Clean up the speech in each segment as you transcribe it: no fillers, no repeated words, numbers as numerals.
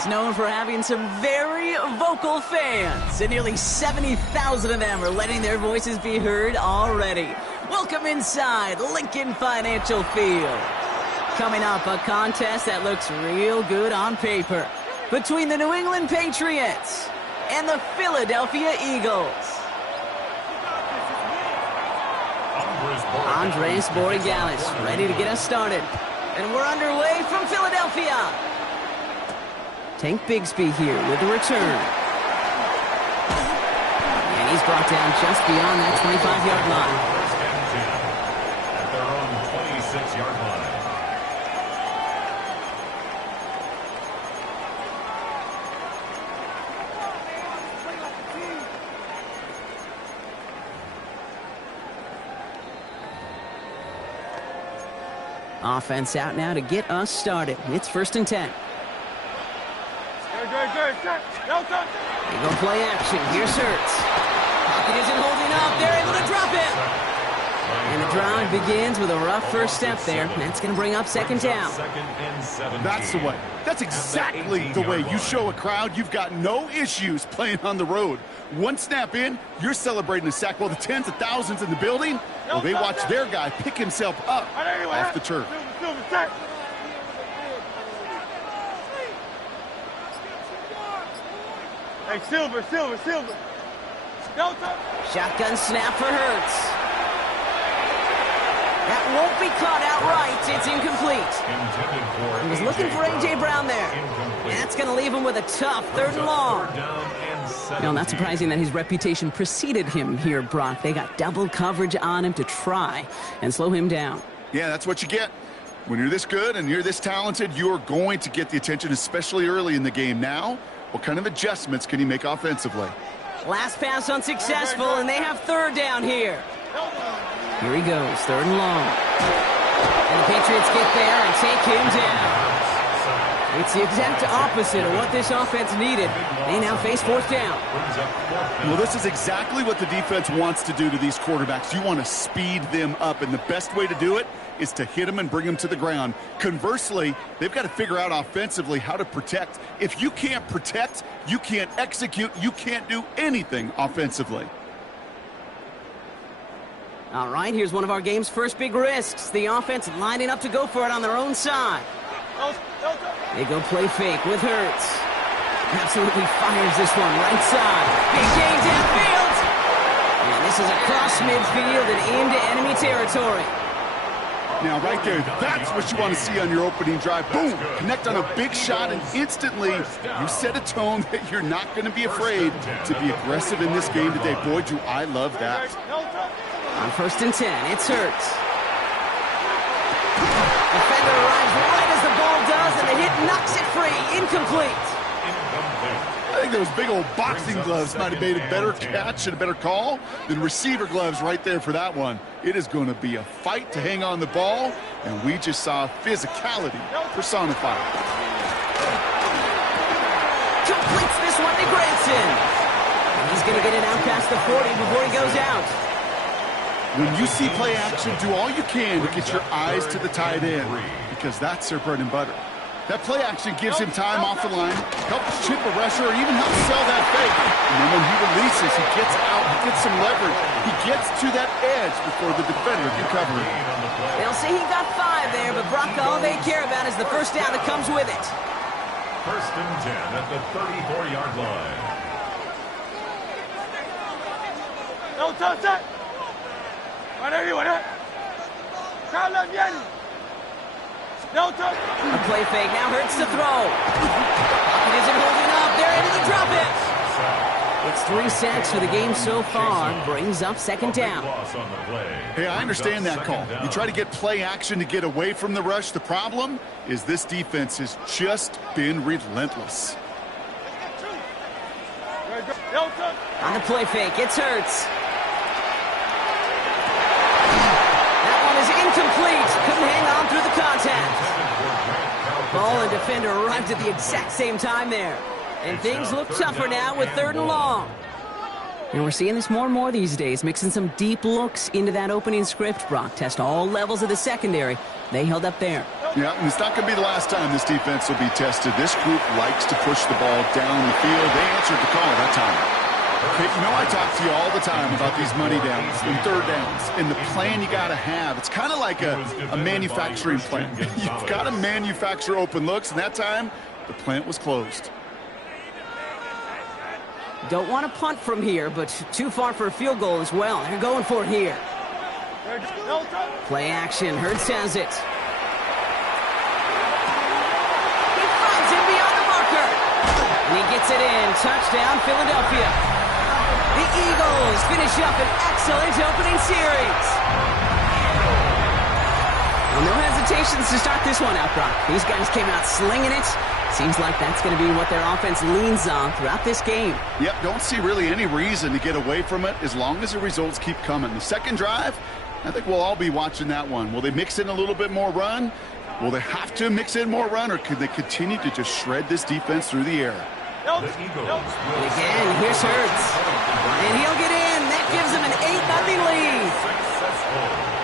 is known for having some very vocal fans, and nearly 70,000 of them are letting their voices be heard already. Welcome inside Lincoln Financial Field. Coming up, a contest that looks real good on paper between the New England Patriots and the Philadelphia Eagles. Andres Borregales ready to get us started. And we're underway from Philadelphia. Tank Bigsby here with the return. And he's brought down just beyond that 25-yard line. At their own 26-yard line. Offense out now to get us started. It's 1st and 10. They go play action. Here's Hurts. Pocket isn't holding up. They're able to drop it. And the drive begins with a rough first step there. That's going to bring up 2nd down. That's the way. That's exactly the way you show a crowd you've got no issues playing on the road. One snap in, you're celebrating a sack while the tens of thousands in the building, well, they watch their guy pick himself up off the turf. Hey, Silver. Shotgun snap for Hurts. That won't be caught outright. It's incomplete. He was looking for A.J. Brown there. That's going to leave him with a tough 3rd and long. No, not surprising that his reputation preceded him here, Brock. They got double coverage on him to try and slow him down. Yeah, that's what you get. When you're this good and you're this talented, you're going to get the attention, especially early in the game. Now, what kind of adjustments can he make offensively? Last pass unsuccessful, and they have 3rd down here. Here he goes, 3rd and long. And the Patriots get there and take him down. It's the exact opposite of what this offense needed. They now face 4th down. Well, this is exactly what the defense wants to do to these quarterbacks. You want to speed them up, and the best way to do it is to hit them and bring them to the ground. Conversely, they've got to figure out offensively how to protect. If you can't protect, you can't execute, you can't do anything offensively. All right, here's one of our game's first big risks. The offense lining up to go for it on their own side. They go play fake with Hurts. Absolutely fires this one right side. Big gain downfield. And this is across midfield and into enemy territory. Now, right there, that's what you want to see on your opening drive. Boom! Connect on a big shot, and instantly you set a tone that you're not going to be afraid to be aggressive in this game today. Boy, do I love that. On 1st and 10, it's Hurts. Defender arrives right as the ball does, and the hit knocks it free. Incomplete. I think those big old boxing gloves might have made a better catch and a better call than receiver gloves right there for that one. It is going to be a fight to hang on the ball, and we just saw physicality personified. Completes this one to Grayson. And he's going to get it out past the 40 before he goes out. When you see play action, do all you can to get your eyes to the tight end, because that's their bread and butter. That play action gives him time off the line, helps chip a rusher, or even helps sell that fake. And then when he releases, he gets out, he gets some leverage. He gets to that edge before the defender can cover him. They'll say he got 5 there, but Brock, all they care about is the 1st down that comes with it. 1st and 10 at the 34-yard line. No touch that. No touch. A play fake, now Hurts to throw. Pocket isn't holding up, they're able to drop it. It's 3 sacks for the game so far, brings up 2nd down. Hey, I understand that call. You try to get play action to get away from the rush. The problem is this defense has just been relentless. On the play fake, it's Hurts. Incomplete. Couldn't hang on through the contact. Ball and defender arrived at the exact same time there. And things look tougher now with 3rd and long. And we're seeing this more and more these days, mixing some deep looks into that opening script, Brock. Test all levels of the secondary. They held up there. Yeah, and it's not going to be the last time this defense will be tested. This group likes to push the ball down the field. They answered the call that time. Okay, you know I talk to you all the time about these money downs and third downs and the plan you got to have. It's kind of like a manufacturing plant. You've got to manufacture open looks, and that time the plant was closed. Don't want to punt from here, but too far for a field goal as well. They're going for it here. Play action. Hurts has it. He finds him beyond the marker. And he gets it in. Touchdown, Philadelphia. The Eagles finish up an excellent opening series. Well, no hesitations to start this one out, Brock. These guys came out slinging it. Seems like that's going to be what their offense leans on throughout this game. Yep, don't see really any reason to get away from it as long as the results keep coming. The second drive, I think we'll all be watching that one. Will they mix in a little bit more run? Will they have to mix in more run, or could they continue to just shred this defense through the air? And again, here's Hurts. And he'll get in. That gives them an 8-0 lead.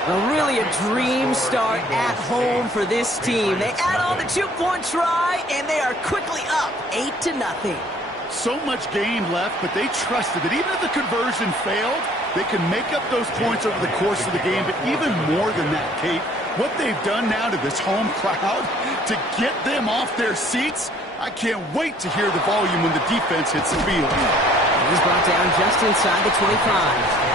Well, really a dream start at home for this team. They add on the 2-point try, and they are quickly up 8-0. So much game left, but they trusted that even if the conversion failed, they could make up those points over the course of the game. But even more than that, Kate, what they've done now to this home crowd to get them off their seats, I can't wait to hear the volume when the defense hits the field. He's brought down just inside the 25.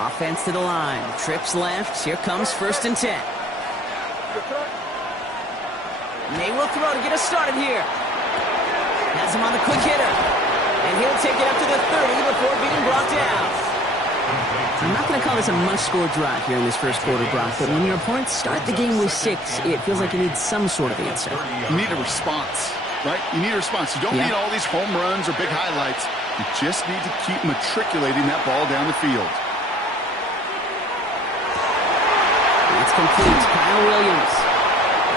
Offense to the line. Trips left. Here comes 1st and 10. May will throw to get us started here. Has him on the quick hitter. And he'll take it up to the 30 before being brought down. I'm not going to call this a must-score drive here in this first quarter, Brock, but when your opponents start the game with 6, it feels like you need some sort of answer. You need a response, right? You need a response. You don't need all these home runs or big highlights. You just need to keep matriculating that ball down the field. It's complete. Kyle Williams.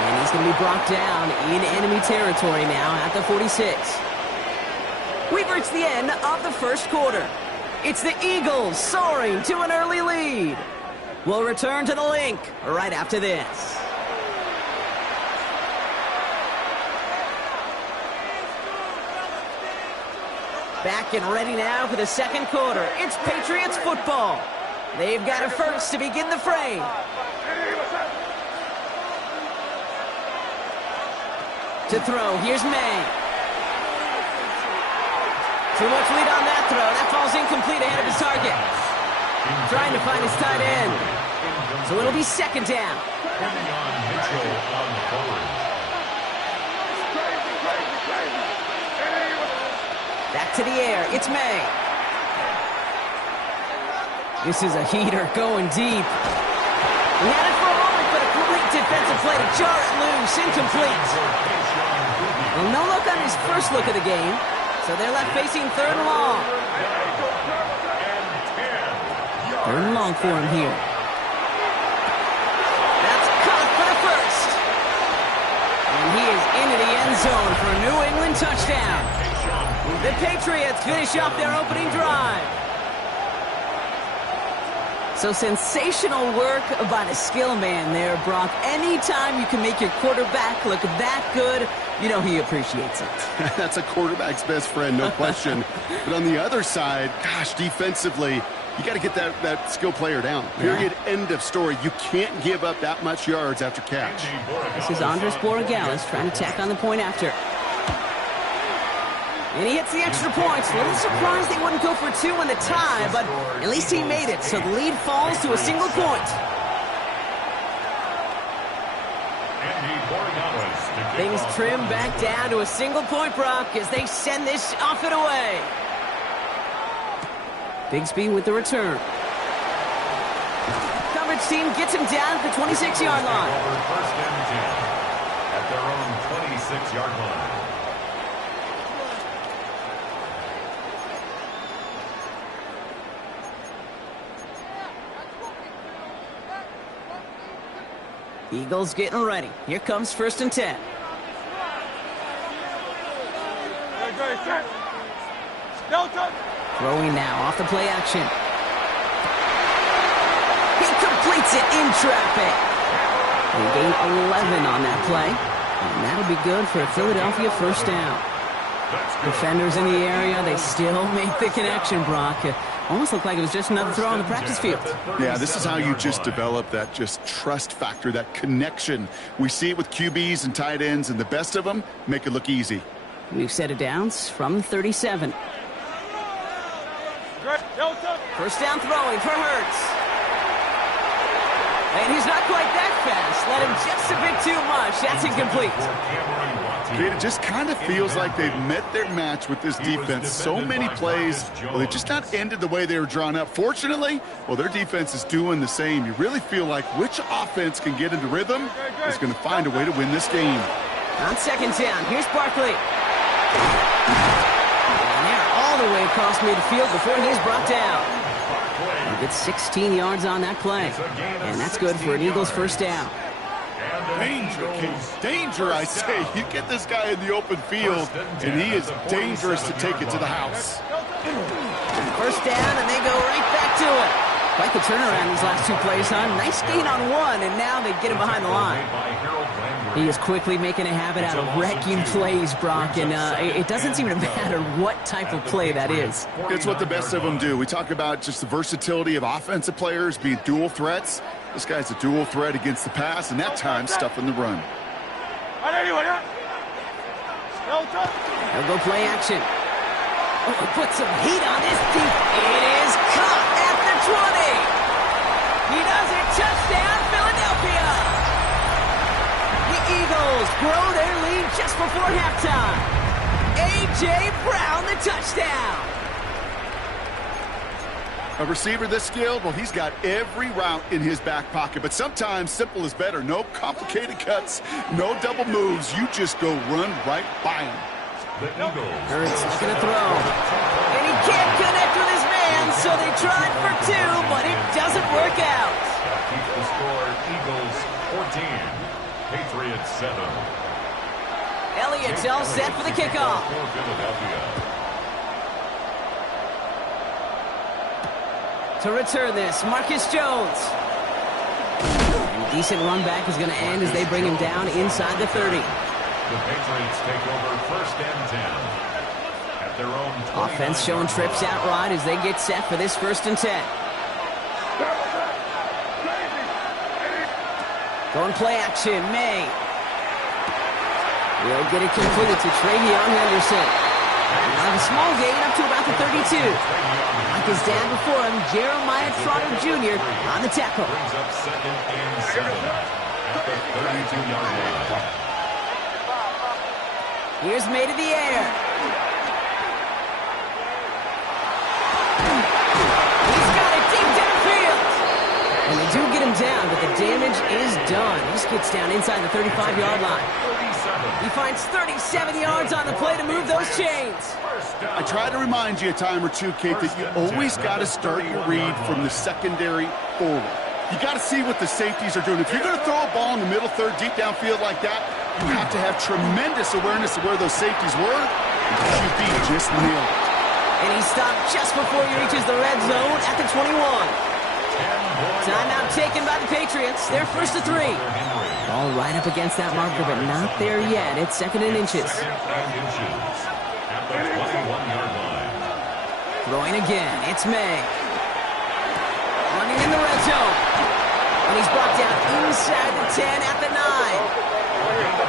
And he's going to be brought down in enemy territory now at the 46. We've reached the end of the first quarter. It's the Eagles soaring to an early lead. We'll return to the link right after this. Back and ready now for the second quarter. It's Patriots football. They've got a first to begin the fray. To throw, here's May. Too much lead on that throw. That falls incomplete ahead of his target. Trying to find his tight end. So it'll be 2nd down. Back to the air. It's May. This is a heater going deep. He had it for a moment, but a complete defensive play to jar it loose. Incomplete. Well, no look on his first look of the game. So they're left facing 3rd and long. 3rd and long for him here. That's caught for the first. And he is into the end zone for a New England touchdown. The Patriots finish off their opening drive. So sensational work by the skill man there, Brock. Anytime you can make your quarterback look that good, you know he appreciates it. That's a quarterback's best friend, no question. But on the other side, gosh, defensively, you got to get that skill player down. Period. End of story. You can't give up that much yards after catch. This is Andres Borregales trying to tack on the point after. And he hits the extra points. A little surprised they wouldn't go for 2 in the tie, but at least he made it. So the lead falls to a single point. Things trim back down to a single point, Brock, as they send this off and away. Bigsby with the return. Coverage team gets him down at the 26-yard line. First and 10 at their own 26-yard line. Eagles getting ready. Here comes 1st and 10. Throwing now off the play action. He completes it in traffic. They gain 11 on that play. And that'll be good for a Philadelphia 1st down. Defenders in the area, they still make the connection, Brock. Almost looked like it was just another throw on the practice field. Yeah, this is how you just develop that just trust factor, that connection. We see it with QBs and tight ends, and the best of them make it look easy. We've set it downs from the 37. 1st down throwing for Hurts. And he's not quite that fast. Let him just a bit too much. That's incomplete. It just kind of feels like they've met their match with this defense. So many plays, well, they just not ended the way they were drawn up. Fortunately, well, their defense is doing the same. You really feel like which offense can get into rhythm is going to find a way to win this game. On 2nd down, here's Barkley. And they're all the way across midfield before he's brought down. He gets 16 yards on that play. And that's good for an Eagles 1st down. Danger, I say. You get this guy in the open field, and he is dangerous to take it to the house. 1st down, and they go right back to it. Quite the turnaround these last 2 plays, huh? Nice gain on 1, and now they get him behind the line. He is quickly making a habit out of wrecking plays, Brock, and it doesn't seem to matter what type of play that is. It's what the best of them do. We talk about just the versatility of offensive players being dual threats. This guy's a dual threat against the pass, and that time stuffing the run. They'll go play action. Oh, put some heat on this deep. It is caught at the 20. He does it. Touchdown, Philadelphia. The Eagles grow their lead just before halftime. A.J. Brown, the touchdown. A receiver this skilled, well, he's got every route in his back pocket, but sometimes simple is better. No complicated cuts, no double moves. You just go run right by him. Hurts looking to throw. And he can't connect with his man, so they tried for 2, but it doesn't work out. Keeps the score Eagles 14, Patriots 7. Elliott's all set for the kickoff. To return this, Marcus Jones. And decent run back is going to end as they bring him down inside the 30. The Patriots take over 1st and 10 at their own. Offense showing trips out right as they get set for this 1st and 10. Going play action, May. Will get it completed to Travion Henderson. Now a small gain up to about the 32. Like his dad before him, Jeremiah Trotter Jr. on the tackle. Brings up 2nd and 7 at the 32-yard line. Here's May to the air. He's got it deep downfield. And they do get him down, but the damage is done. He just gets down inside the 35-yard line. He finds 37 yards on the play to move those chains. I try to remind you a time or two, Kate, that you always got to start your read from the secondary forward. You got to see what the safeties are doing. If you're going to throw a ball in the middle third, deep downfield like that, you have to have tremendous awareness of where those safeties were. QB just nailed it. And he stopped just before he reaches the red zone at the 21. Timeout taken by the Patriots. They're 1st and 3. All right up against that marker, but not there yet. It's 2nd and inches. At the 21-yard line. Throwing again. It's May. Running in the red zone. And he's brought down inside the 10 at the 9.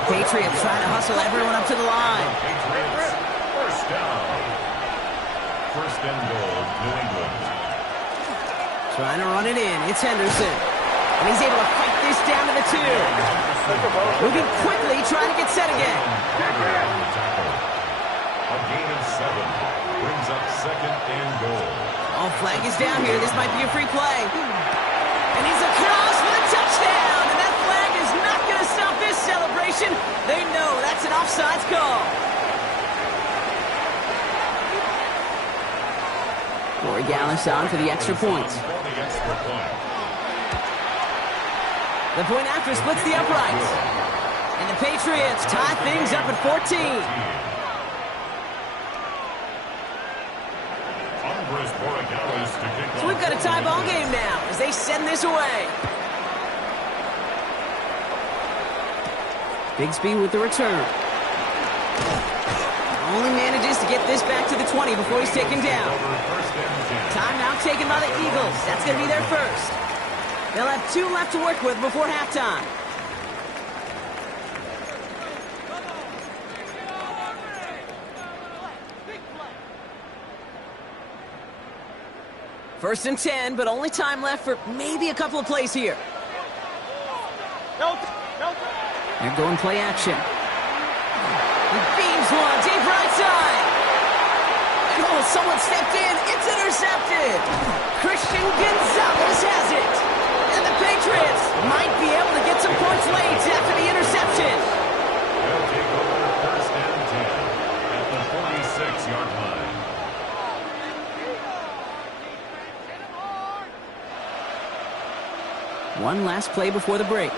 Patriots trying to hustle everyone up to the line. Patriots, 1st down. 1st and goal, New England. Trying to run it in. It's Henderson. And he's able to fight this down to the 2. Moving quickly, trying to get set again. A gain of 7. Brings up 2nd and goal. Oh, flag is down here. This might be a free play. And he's across for the touchdown. And that flag is not going to stop this celebration. They know that's an offsides call. Corey Gallis on for the extra point. The point after splits the uprights. And the Patriots tie things up at 14. So we've got a tie ball game now as they send this away. Bigsby with the return. Only manages to get this back to the 20 before he's taken down. Timeout taken by the Eagles. That's going to be their first. They'll have 2 left to work with before halftime. First and 10, but only time left for maybe a couple of plays here. They're going play action. He beams one deep right side. And someone stepped in. It's intercepted. Christian Gonzalez has it. And the Patriots might be able to get some points late after the interception. They'll take over first and 10 at the 46-yard line. One last play before the break.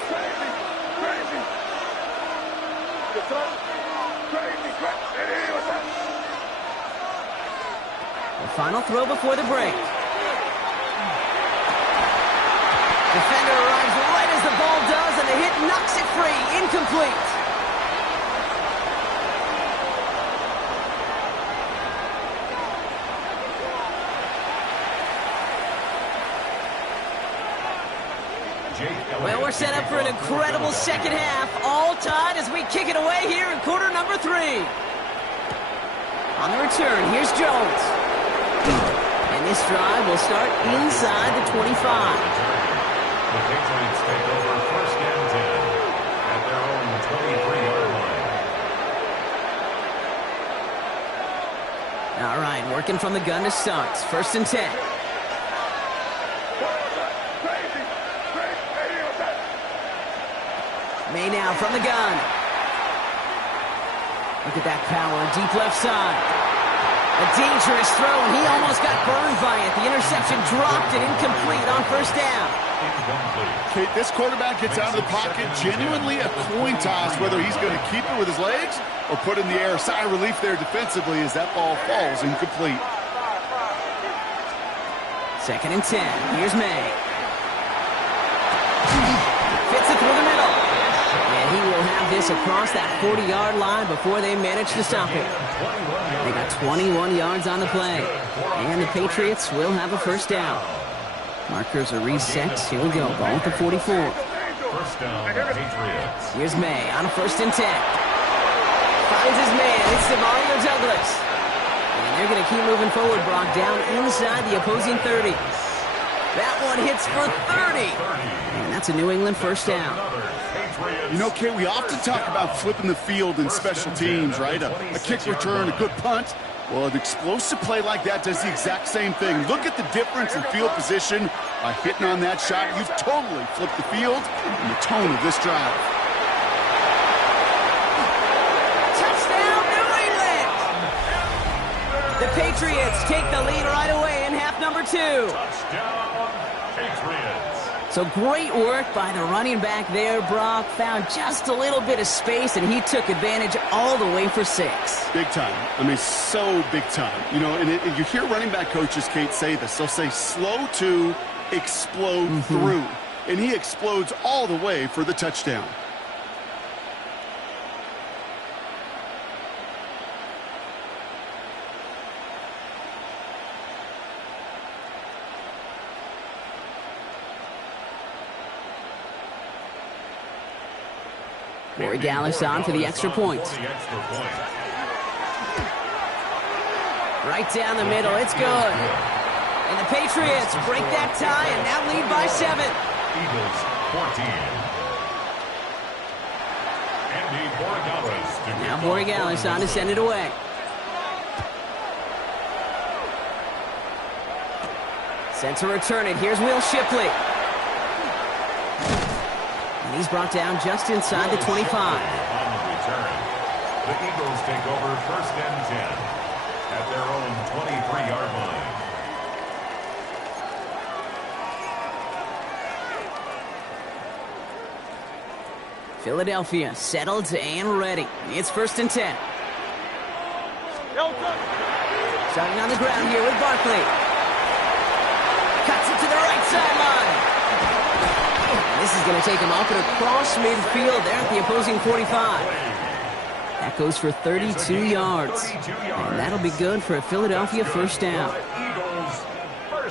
The final throw before the break. Defender arrives right as the ball does, and the hit knocks it free. Incomplete. Well, we're set up for an incredible second half. All tied as we kick it away here in quarter number 3. On the return, here's Jones. And this drive will start inside the 25. The Patriots take over first and 10 at their own 23-yard line. All right, working from the gun to start. First and 10. May now from the gun. Look at that power, deep left side. A dangerous throw, and he almost got burned by it. The interception dropped and incomplete on first down. Kate, this quarterback gets out of the pocket, genuinely a coin toss whether he's going to keep it with his legs or put in the air. Sigh of relief there defensively as that ball falls incomplete. Second and 10. Here's May. Fits it through the middle. And he will have this across that 40-yard line before they manage to stop it. They got 21 yards on the play. And the Patriots will have a first down. Markers are reset. Here we go. Ball at the 44. First down, Patriots. Here's May on a first and 10. Finds his man. It's Demario Douglas. And they're going to keep moving forward, Brock, down inside the opposing 30. That one hits for 30. And that's a New England first down. You know, Kate, we often talk about flipping the field in special teams, right? A kick return, a good punt. Well, an explosive play like that does the exact same thing. Look at the difference in field position. By hitting on that shot, you've totally flipped the field and the tone of this drive. Touchdown, New England! The Patriots take the lead right away in half number 2. Touchdown, Patriots. So great work by the running back there, Brock. Found just a little bit of space, and he took advantage all the way for 6. Big time. I mean, so big time. You know, and you hear running back coaches, Kate, say this. They'll say slow to explode through. And he explodes all the way for the touchdown. Corey Gallis on for the extra point. Right down the middle. It's good. And the Patriots break that tie and now lead by 7. Eagles 14. Now Borregales on to send it away. Sent to return it. Here's Will Shipley. And he's brought down just inside the 25. On the return, the Eagles take over first and 10 at their own 23-yard line. Philadelphia settled and ready. It's 1st and 10. No touch. Starting on the ground here with Barkley. Cuts it to the right sideline. This is going to take him off and across midfield there at the opposing 45. That goes for 32 yards. And that'll be good for a Philadelphia first down.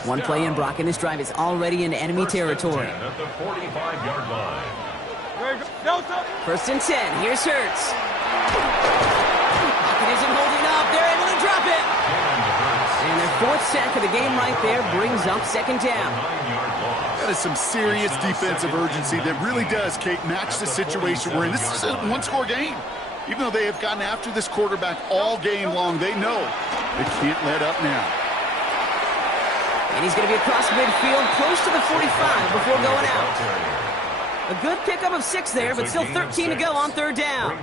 One play in, Brock, and this drive is already in enemy territory. At the 45-yard line. No touch. 1st and 10. Here's Hurts. Pocket isn't holding up. They're able to drop it. And their 4th sack of the game right there brings up 2nd down. That is some serious defensive urgency that really does, Kate, match the situation we're in. This is a one-score game. Even though they have gotten after this quarterback all game long, they know they can't let up now. And he's going to be across midfield, close to the 45 before going out. A good pickup of 6 there, but still 13 to go on 3rd down.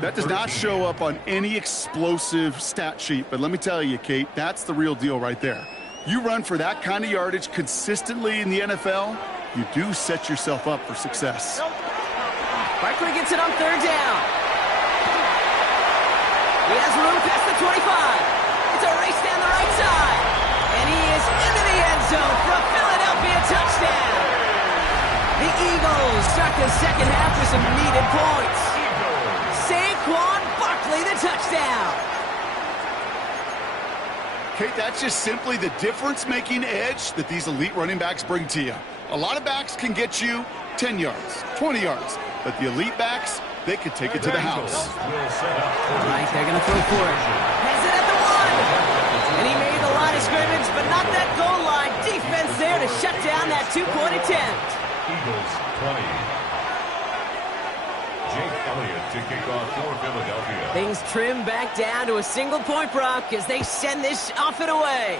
That does not show up on any explosive stat sheet, but let me tell you, Kate, that's the real deal right there. You run for that kind of yardage consistently in the NFL, you do set yourself up for success. Barkley gets it on 3rd down. He has room past the 25. It's a race down the right side. And he is into the end zone for a Philadelphia touchdown. The Eagles start the second half with some needed points. Saquon Barkley, the touchdown. Kate, that's just simply the difference-making edge that these elite running backs bring to you. A lot of backs can get you 10 yards, 20 yards, but the elite backs, they could take it to the house. All right, they're going to throw for it. Has it at the 1. And he made the line of scrimmage, but not that goal line. Defense there to shut down that 2-point attempt. Eagles 20. Jake Elliott to kick off for Philadelphia. Things trim back down to a single point, Brock, as they send this off and away.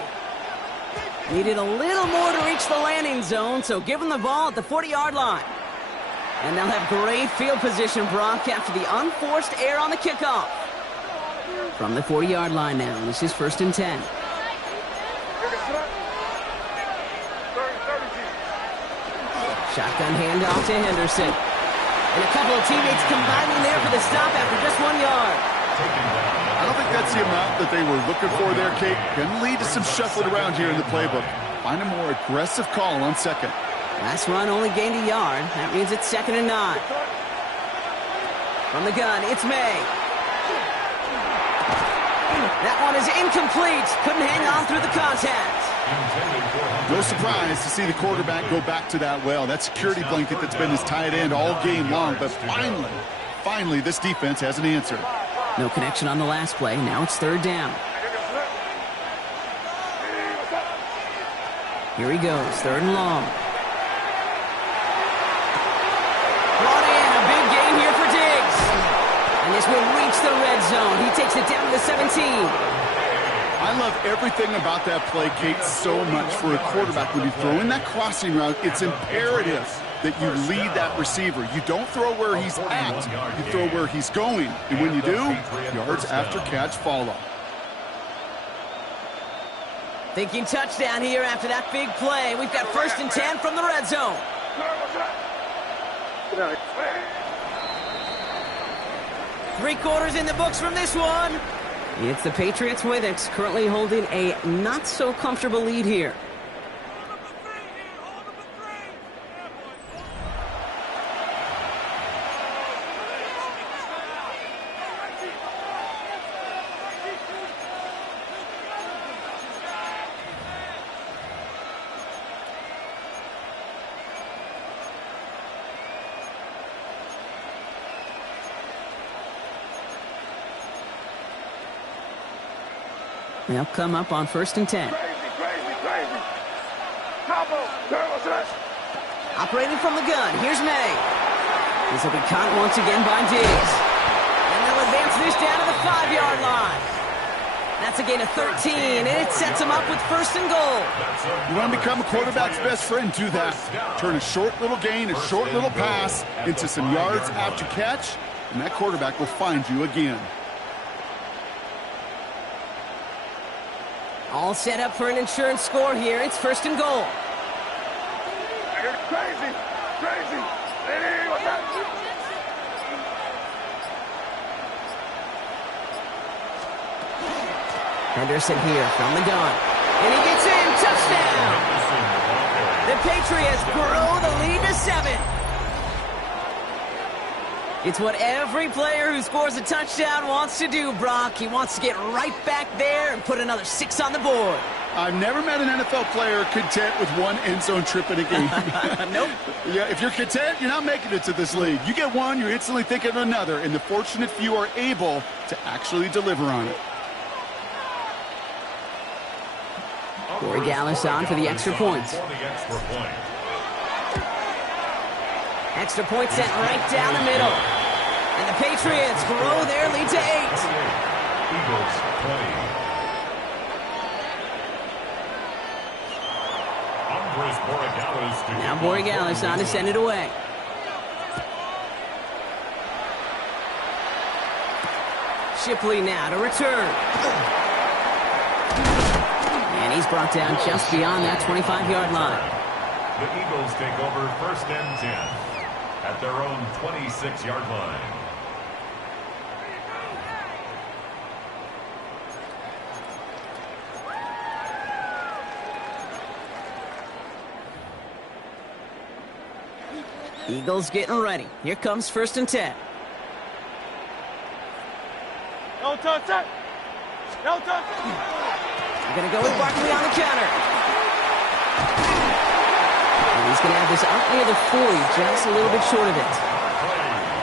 Needed a little more to reach the landing zone, so give them the ball at the 40-yard line. And they'll have great field position, Brock, after the unforced error on the kickoff. From the 40-yard line now, this is 1st and 10. Shotgun handoff to Henderson. And a couple of teammates combining there for the stop after just 1 yard. I don't think that's the amount that they were looking for there, Kate. Going to lead to some shuffling around here in the playbook. Find a more aggressive call on 2nd. Last run only gained a yard. That means it's 2nd and 9. From the gun, it's May. That one is incomplete. Couldn't hang on through the contact. No surprise to see the quarterback go back to that well. That security blanket that's been his tight end all game long. But finally, this defense has an answer. No connection on the last play. Now it's 3rd down. Here he goes, 3rd and long. Brought in, a big gain here for Diggs. And this will reach the red zone. He takes it down to the 17. I love everything about that play, Kate, so much for a quarterback. When you throw in that crossing route, it's imperative that you lead that receiver. You don't throw where he's at, you throw where he's going. And when you do, yards after catch follow. Thinking touchdown here after that big play. We've got 1st and 10 from the red zone. Three-quarters in the books from this one. It's the Patriots with it, currently holding a not-so-comfortable lead here. They'll come up on 1st and 10. Crazy. Combo. Operating from the gun, here's May. This will be caught once again by Diggs. And they'll advance this down to the 5-yard line. That's a gain of 13, and it sets them up with 1st and goal. You want to become a quarterback's best friend? Do that. Turn a short little gain, a short little pass into some yards after catch, and that quarterback will find you again. All set up for an insurance score here. It's 1st and goal. Crazy. Henderson here from the gun. And he gets in. Touchdown! The Patriots grow the lead to 7. It's what every player who scores a touchdown wants to do, Brock. He wants to get right back there and put another 6 on the board. I've never met an NFL player content with one end zone trip in a game. Nope. Yeah, if you're content, you're not making it to this league. You get one, you're instantly thinking of another, and the fortunate few are able to actually deliver on it. Corey Gallis on for the extra point. Extra point sent right down the middle. And the Patriots grow their lead to 8. Eagles 20. Now Borregales on to send it away. Shipley now to return. And he's brought down just beyond that 25-yard line. The Eagles take over 1st and 10 at their own 26-yard line. Eagles getting ready. Here comes 1st and 10. No touch it. No touch it. They're going to go with Barkley on the counter. And he's going to have this out near the 40, just a little bit short of it.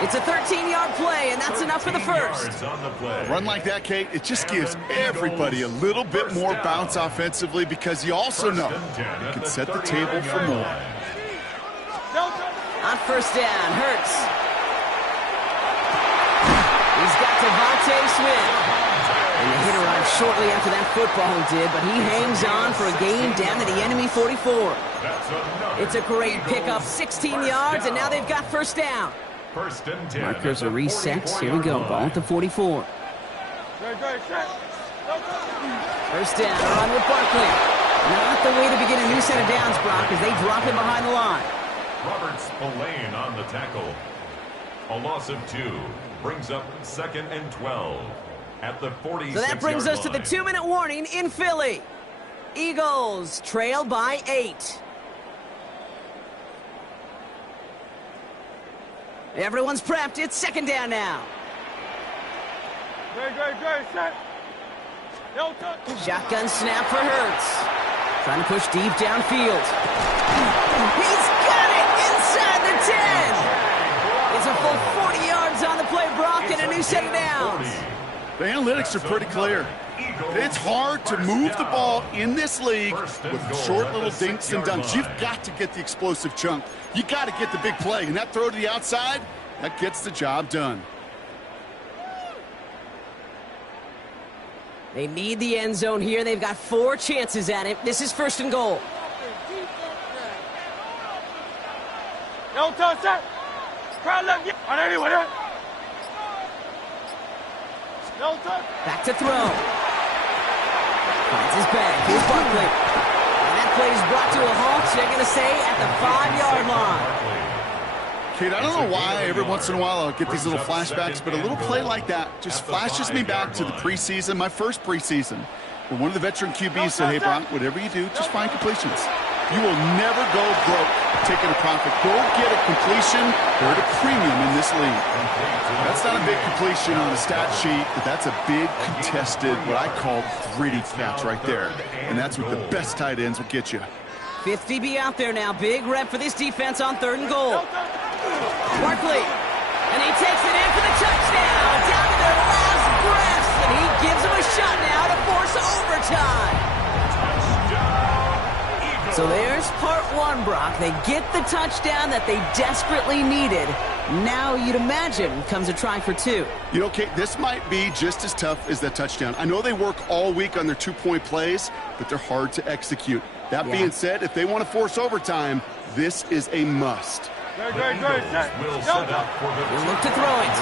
It's a 13-yard play, and that's enough for the first. A run like that, Kate, it just gives everybody a little bit more bounce offensively because you also know you can set the table for more. On 1st down, Hurts. He's got Devontae Smith. And the hit arrived shortly after that football did, but he hangs on for a gain down to the enemy 44. It's a great pickup, 16 yards, and now they've got 1st down. Markers are reset. Here we go, ball at the 44. 1st down, on with Barkley. Not the way to begin a new set of downs, Brock, as they drop him behind the line. Robert Spillane on the tackle. A loss of 2 brings up 2nd and 12 at the 46-yard line. So that brings us to the 2-minute warning in Philly. Eagles trail by 8. Everyone's prepped. It's 2nd down now. Great, set. No touch. Shotgun snap for Hurts. Trying to push deep downfield. He's got it inside the 10. It's a full 40 yards on the play, Brock, and a new set of downs. The analytics are pretty clear. It's hard to move the ball in this league with short little dinks and dunks. You've got to get the explosive chunk. You got to get the big play, and that throw to the outside, that gets the job done. They need the end zone here. They've got 4 chances at it. This is 1st and goal. No touch it. Crowd left. On no touch. Back to throw. Finds his back. Here's Barkley. And that play is brought to a halt. They're going to say at the 5-yard line. Kate, I don't know why every once in a while I'll get these little flashbacks, but a little play like that just flashes me back to the preseason, my first preseason, where one of the veteran QBs said, hey, Brock, whatever you do, just find completions. You will never go broke taking a profit. Go get a completion. They're at a premium in this league. That's not a big completion on the stat sheet, but that's a big contested, what I call gritty catch right there. And that's what the best tight ends will get you. 5th DB out there now. Big rep for this defense on 3rd and goal. Barkley. And he takes it in for the touchdown. Down to their last breaths. And he gives them a shot now to force overtime. So there's part 1, Brock. They get the touchdown that they desperately needed. Now you'd imagine comes a try for 2. You know, Kate, this might be just as tough as that touchdown. I know they work all week on their 2-point plays, but they're hard to execute. That being said, if they want to force overtime, this is a must. Will set up for the He'll look to throw it.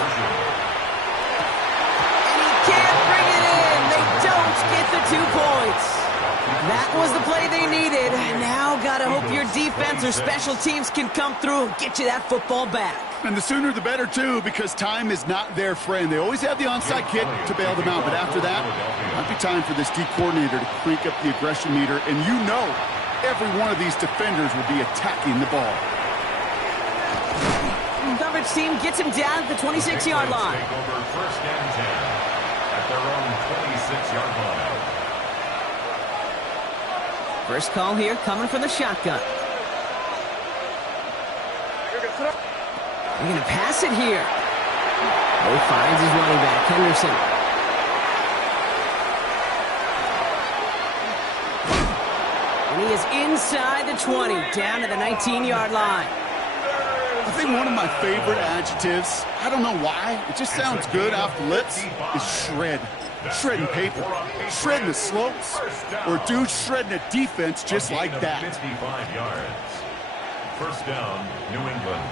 And he can't bring it in. They don't get the 2 points. That was the play they needed. Now gotta hope your defense or special teams can come through and get you that football back. And the sooner the better, too, because time is not their friend. They always have the onside kick to bail them out, but after that, it might be time for this D coordinator to crank up the aggression meter, and you know every one of these defenders will be attacking the ball. Coverage team gets him down at the 26-yard line. Take over first and 10 at their own 26-yard line. First call here coming from the shotgun. They're going to pass it here. Oh, finds his running back, Henderson. And he is inside the 20, down to the 19-yard line. I think one of my favorite adjectives, I don't know why, it just sounds good off the lips, is shred. Shredding paper, shredding the slopes, or dude shredding a defense just like that. 55 yards. First down, New England.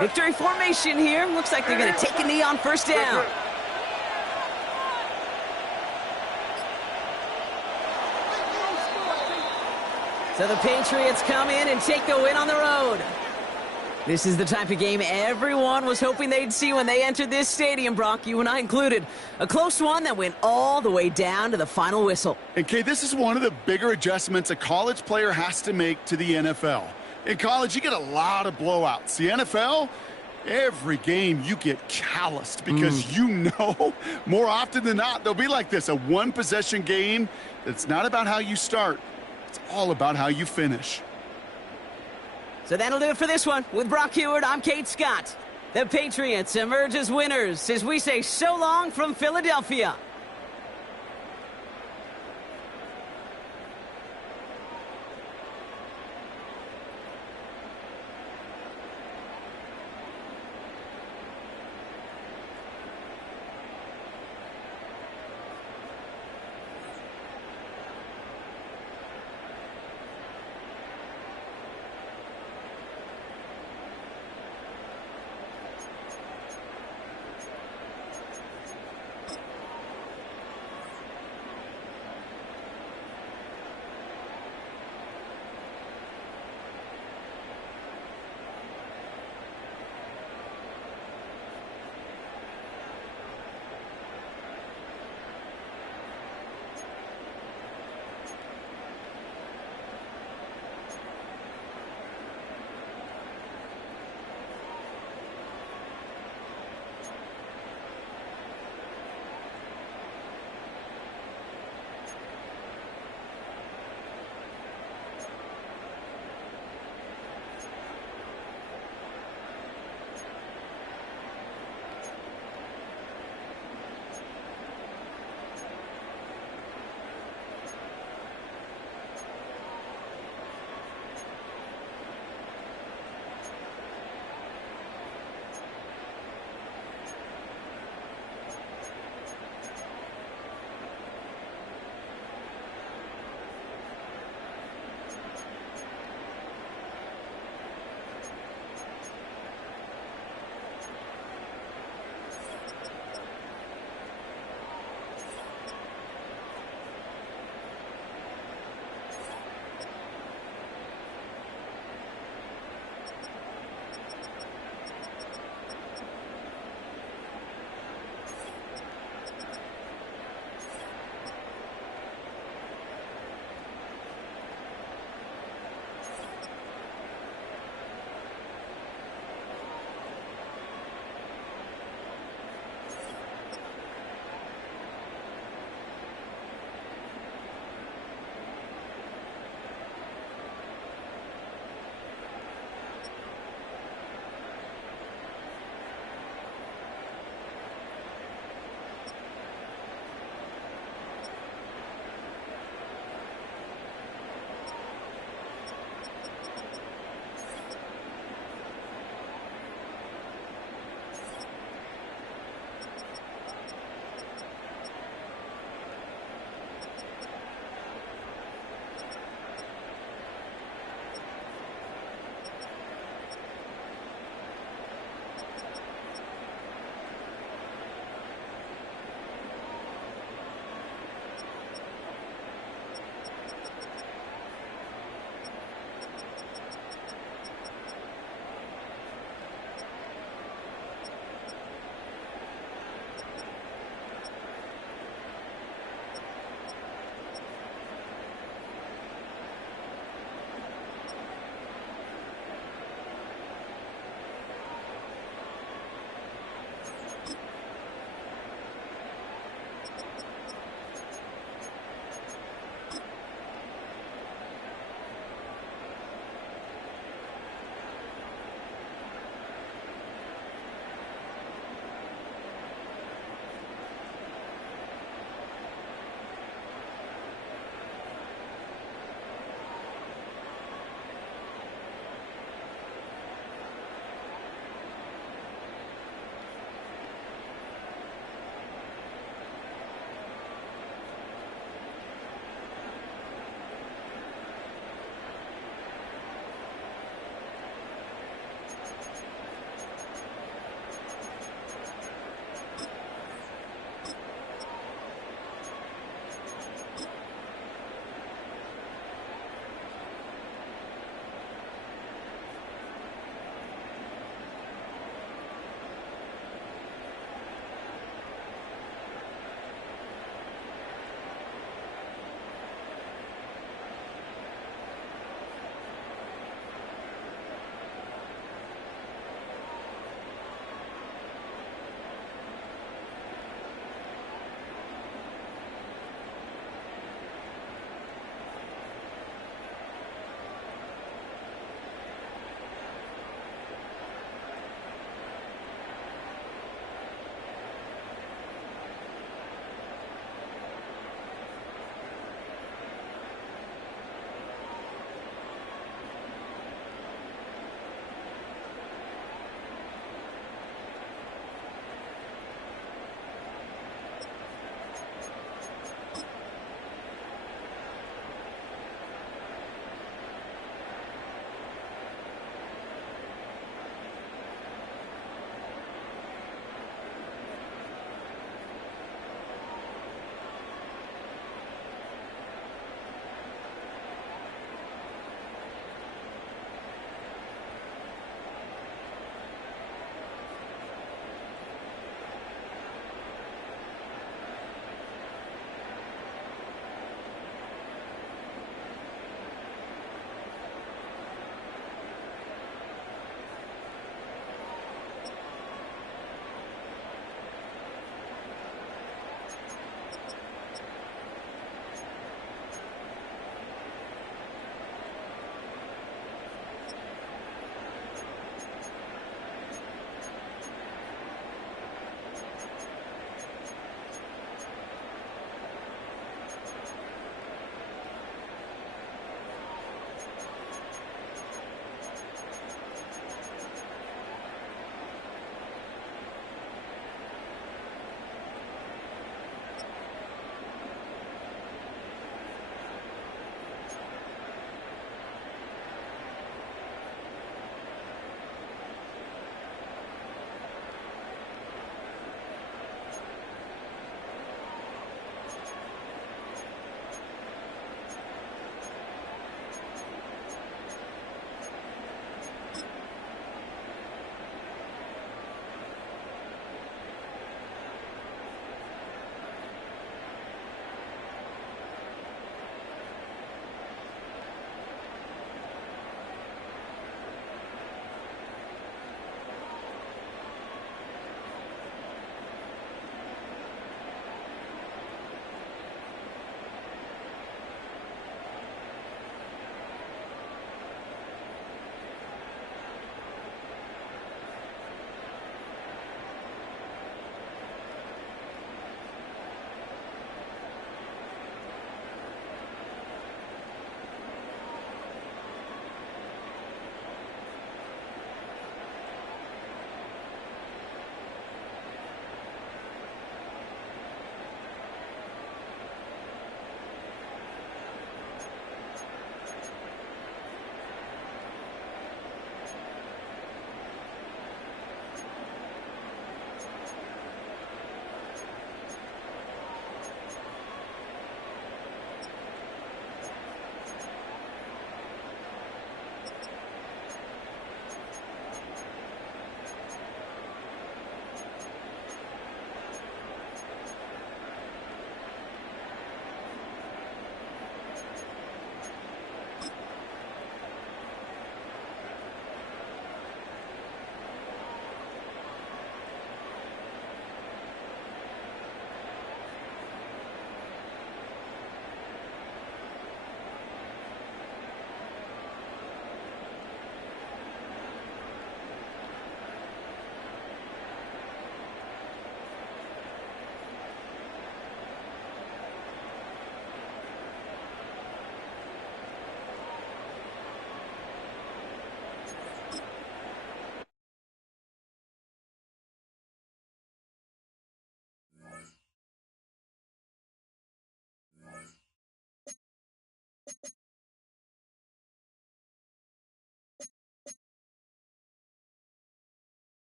Victory formation here. Looks like they're going to take a knee on first down. So the Patriots come in and take the win on the road. This is the type of game everyone was hoping they'd see when they entered this stadium, Brock, you and I included. A close one that went all the way down to the final whistle. And, Kay, this is one of the bigger adjustments a college player has to make to the NFL. In college, you get a lot of blowouts. The NFL, every game you get calloused because you know more often than not they'll be like this, a one-possession game that's not about how you start. It's all about how you finish. So that'll do it for this one. With Brock Heward, I'm Kate Scott. The Patriots emerge as winners as we say so long from Philadelphia.